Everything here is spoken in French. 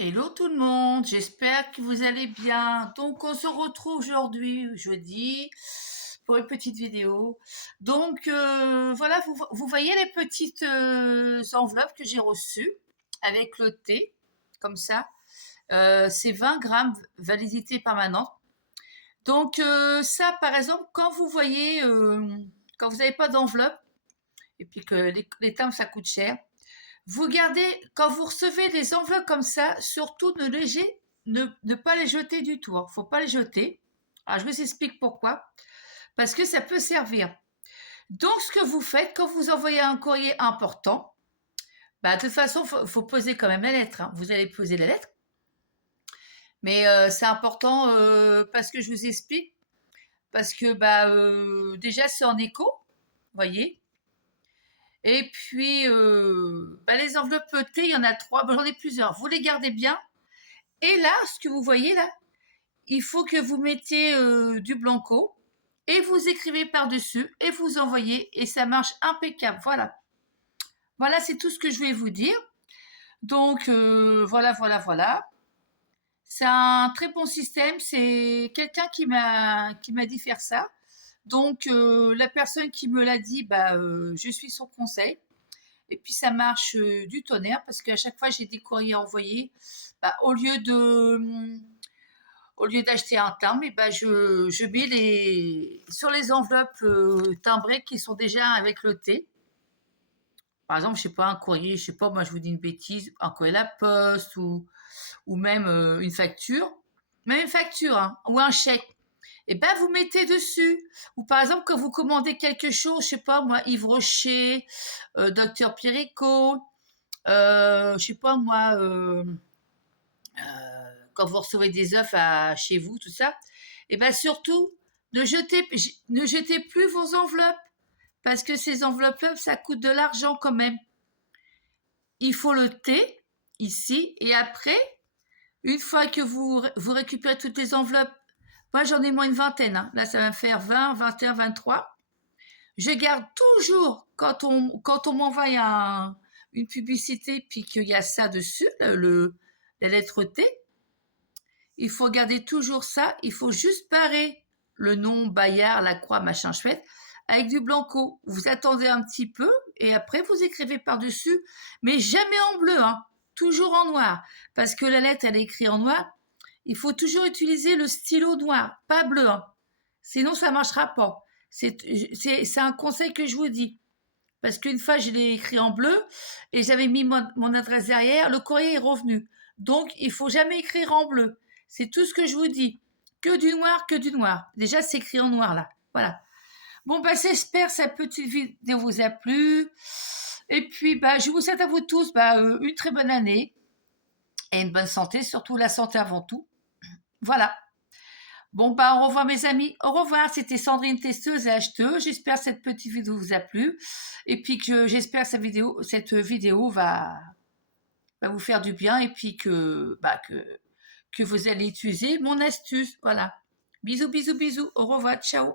Hello tout le monde, j'espère que vous allez bien. Donc on se retrouve aujourd'hui, jeudi, pour une petite vidéo. Donc voilà, vous voyez les petites enveloppes que j'ai reçues avec le thé, comme ça. C'est 20 grammes validité permanente. Donc ça, par exemple, quand vous voyez, quand vous n'avez pas d'enveloppe, et puis que les timbres, ça coûte cher, vous gardez, quand vous recevez des enveloppes comme ça, surtout ne pas les jeter du tout. Il ne faut pas les jeter. Alors, je vous explique pourquoi. Parce que ça peut servir. Donc, ce que vous faites, quand vous envoyez un courrier important, bah, de toute façon, faut poser quand même la lettre, hein. Vous allez poser la lettre. Mais c'est important parce que je vous explique. Parce que bah, déjà, c'est en écho, vous voyez. Et puis, bah, les enveloppes T, il y en a trois. Bon, j'en ai plusieurs. Vous les gardez bien. Et là, ce que vous voyez là, il faut que vous mettiez du blanco et vous écrivez par-dessus et vous envoyez et ça marche impeccable. Voilà. Voilà, c'est tout ce que je vais vous dire. Donc, voilà. C'est un très bon système. C'est quelqu'un qui m'a dit faire ça. Donc, la personne qui me l'a dit, bah, je suis son conseil. Et puis ça marche du tonnerre parce qu'à chaque fois j'ai des courriers envoyés, bah, au lieu d'acheter un timbre, et ben je mets sur les enveloppes timbrées qui sont déjà avec le thé. Par exemple, je sais pas, un courrier, je sais pas, moi je vous dis une bêtise, un courrier à la poste ou même une facture. Même une facture, hein, ou un chèque. Et ben vous mettez dessus. Ou par exemple, quand vous commandez quelque chose, je sais pas, moi, Yves Rocher, Docteur Pierrico, je sais pas moi, quand vous recevez des œufs chez vous, tout ça, et bien surtout, ne jetez plus vos enveloppes, parce que ces enveloppes-là, ça coûte de l'argent quand même. Il faut le thé, ici, et après, une fois que vous récupérez toutes les enveloppes, moi j'en ai moins une vingtaine, hein. Là ça va me faire 20, 21, 23. Je garde toujours, quand on m'envoie une publicité, puis qu'il y a ça dessus, la lettre T, il faut garder toujours ça. Il faut juste barrer le nom, Bayard, la croix, machin chouette, avec du blanco. Vous attendez un petit peu et après vous écrivez par-dessus, mais jamais en bleu, hein, toujours en noir. Parce que la lettre, elle est écrite en noir. Il faut toujours utiliser le stylo noir, pas bleu, hein. Sinon, ça ne marchera pas. C'est un conseil que je vous dis. Parce qu'une fois, je l'ai écrit en bleu et j'avais mis mon adresse derrière, le courrier est revenu. Donc, il faut jamais écrire en bleu. C'est tout ce que je vous dis. Que du noir, que du noir. Déjà, c'est écrit en noir là. Voilà. Bon, bah, j'espère que cette petite vidéo vous a plu. Et puis, bah, je vous souhaite à vous tous bah, une très bonne année et une bonne santé, surtout la santé avant tout. Voilà. Bon, bah, au revoir mes amis. Au revoir. C'était Sandrine, testeuse et acheteuse. J'espère que cette petite vidéo vous a plu. Et puis que j'espère que cette vidéo va vous faire du bien et puis que vous allez utiliser mon astuce. Voilà. Bisous, bisous, bisous. Au revoir. Ciao.